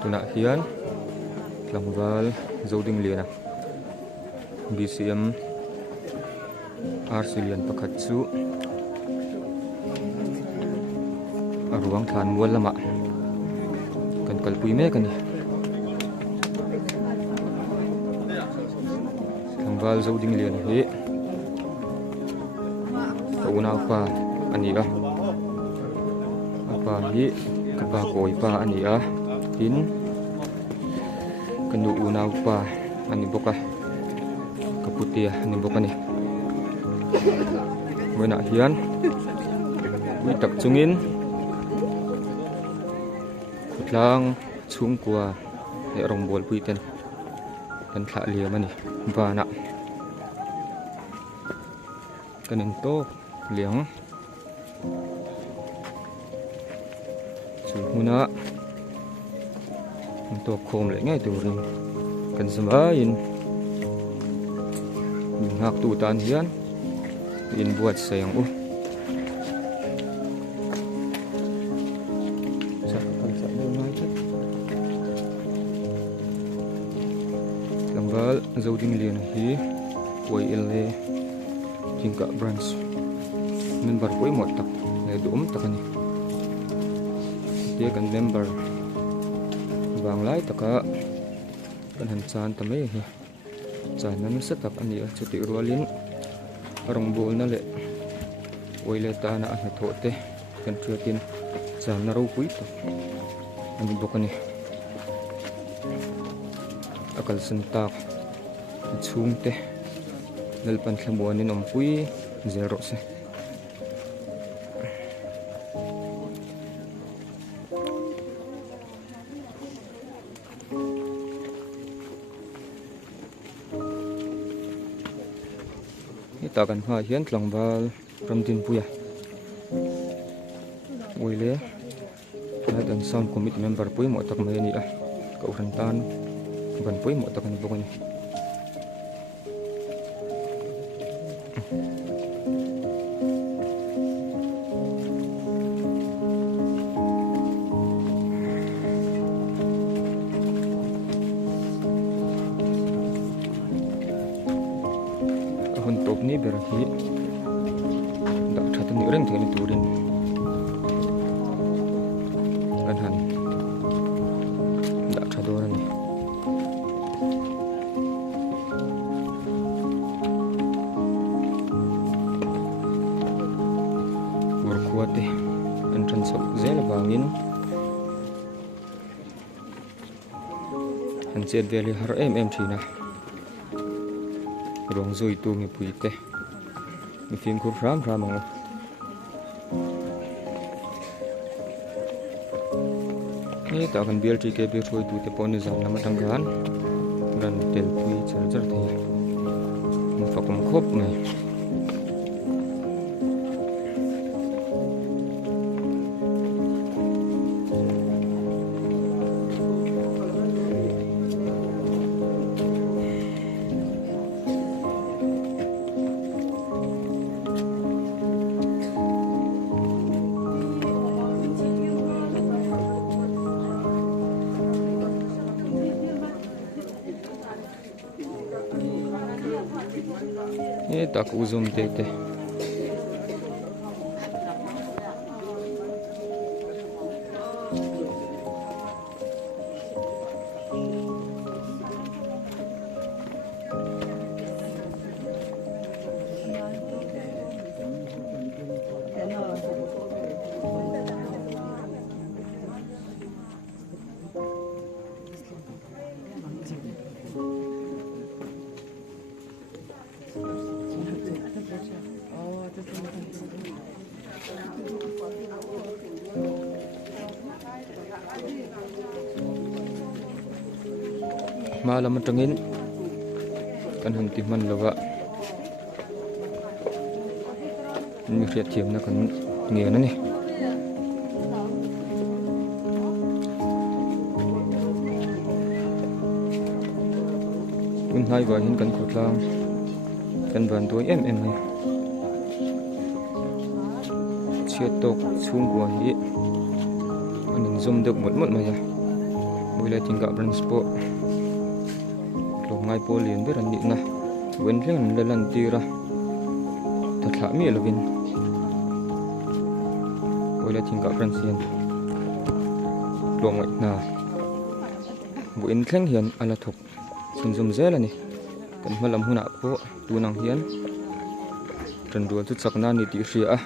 tuna hian tlangwal zoding liana BCM RC lian pakhat chu aruang thlan mual lama kan kalpui mek ani tlangwal zoding lian hi kauna pa ani a apa hi kapa koi pa ani a hin kanu una pa ani boka kaputi ani boka ni moina hian wi tak chungin khutlang chungkwa he rong bol puiten kan thla liam ani bana kanin to liang muna to khom le ngai turin kan samain hak tu tan hian in buat sayang tlangwal zoding lian hi poi le tingka branch member poi mot tak le dum takani kan member bang lai taka kan han chan tame hi chan nan setup ani a chuti rualin rong bol na le oile ta na a thote kan trutin chan na ro pui to ani bokani akal san tak chung te lalpan thlambuanin om pui zero se ta kan hma hian tlangwal ramdin puya oile light and sound committee member pui mo tak mai ni a ko ran tan ban pui mo tak ani bokani top ni berhi dak thatan ni reng theni turin kan han dak thador ni urkuate antran sok zel bangin han chet veli har thina rong zoi tu mi puite mi film kur ram ango ni ta kan BLT ke bi thoi tu te pon zam lama tanggan ran tel pui charger the mi fakum khop mai ये तक उजुम देते malam tengin kan henti man lawa ni riat thiam na kan nge na ni un hai wa hin kan khotlang kan ban toi em ni che tok chung kwa hi anin zum dok mot mot ma ya Ui lai tingga branch po lo ngai po lian ber an ni na wen thleng an le lan tira ta thla mi lovin ui lai tingga branch hian lo ngai na bu in thleng hian ala thok sin zum zel ani kan hmalam huna po tunang hian ran rual chu chakna ni ti hria a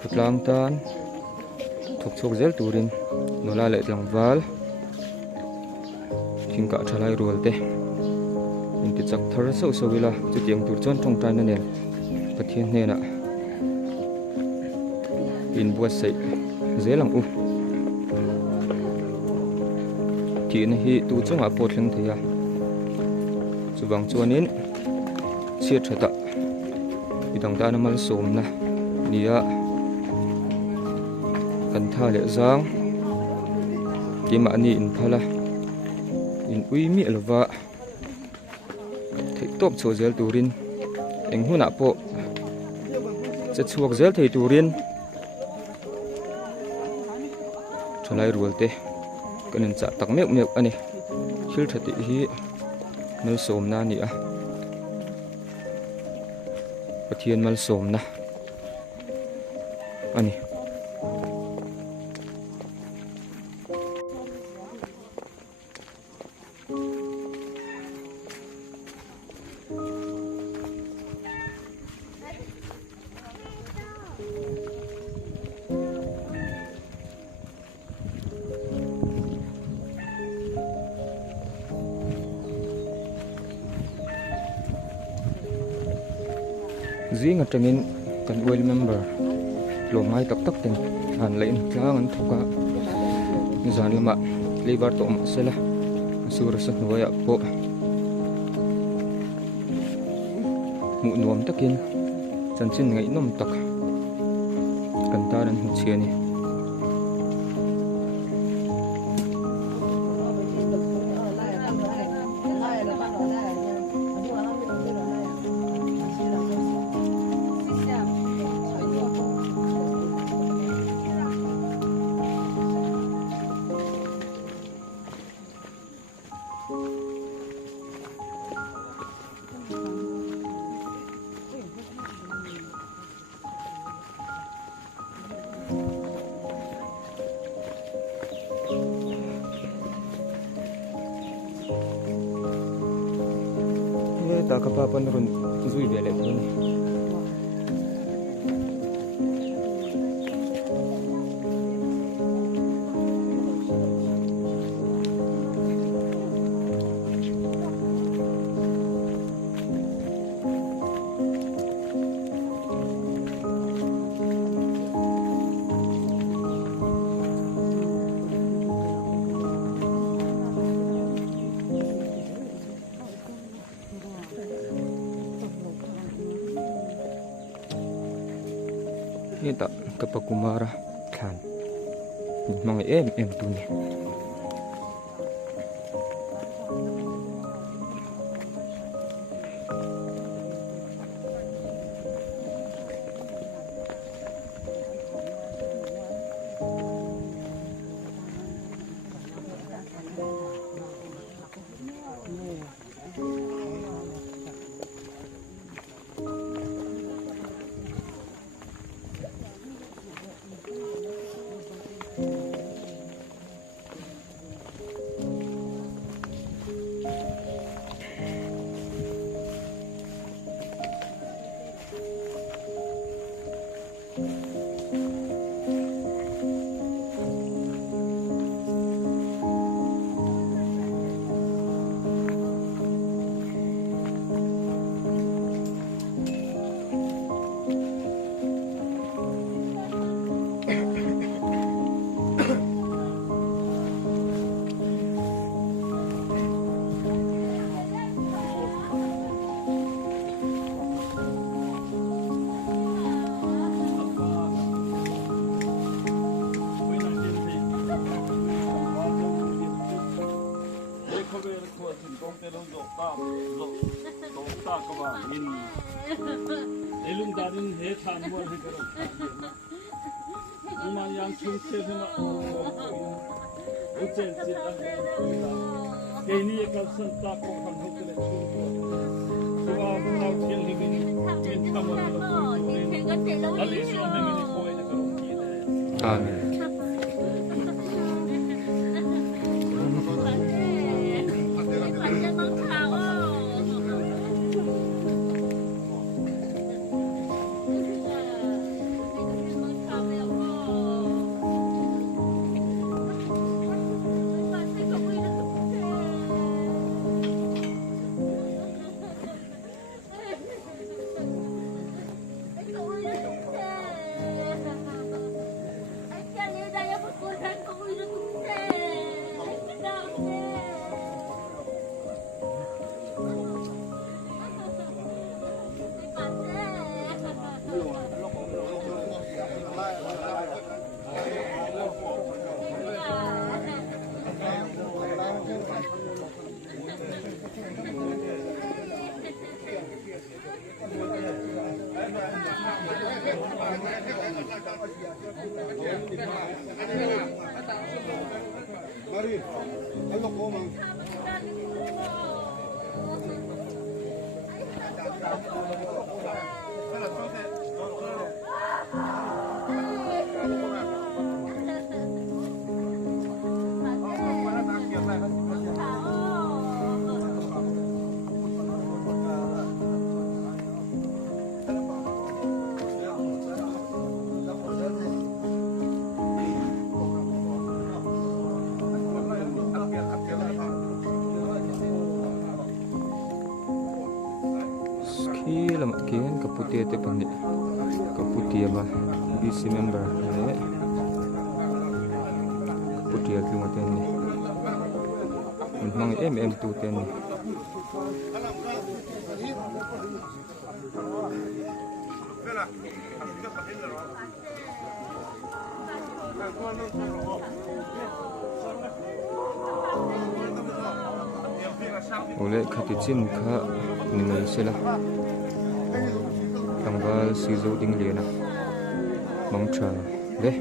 khutlang tan thok chok zel turin nola le tlangwal thingka thalai rual te in ti chak thar so so wila chu tiang tur chon thong tai na nen pathian hne na in buat sei zelang u ti na hi tu chunga po thleng theya chuwang chuanin chia thata idang ta na mal som na nia kan tha le zang kima ani in phala in ui mi alwa thei top cho zel turin eng huna po che chuak zel thei turin thalai rualte kanin cha tak mek mek ani thil thati hi mal som na ni a pathian mal som na ani zinga tangin kan oil member lo ngai tak tak ten han lein tlang an thoka zan lama lebar to ma sela sura sa noya po mu nuam takin chanchin ngai nom tak kan taran hu chiani ta kapapan run zui bele ni ta kapakumara khan mga em tu ni Elum darin he than mo he karo. Uma yang chung che na. Ucen cita. Ini kalau sentak kau kan hukum itu. Siapa mau kian lagi ni? Kian kamu tu. Ali suami ini kau ini kalau kian. Amin. Mari, ano ko mang? Lama kian kaputi ate pandit kaputi apa BC member ne kaputi aku mati ni memang tu ten ni oleh katicin ka nimel sila tanggal sizo ding liana mangcha deh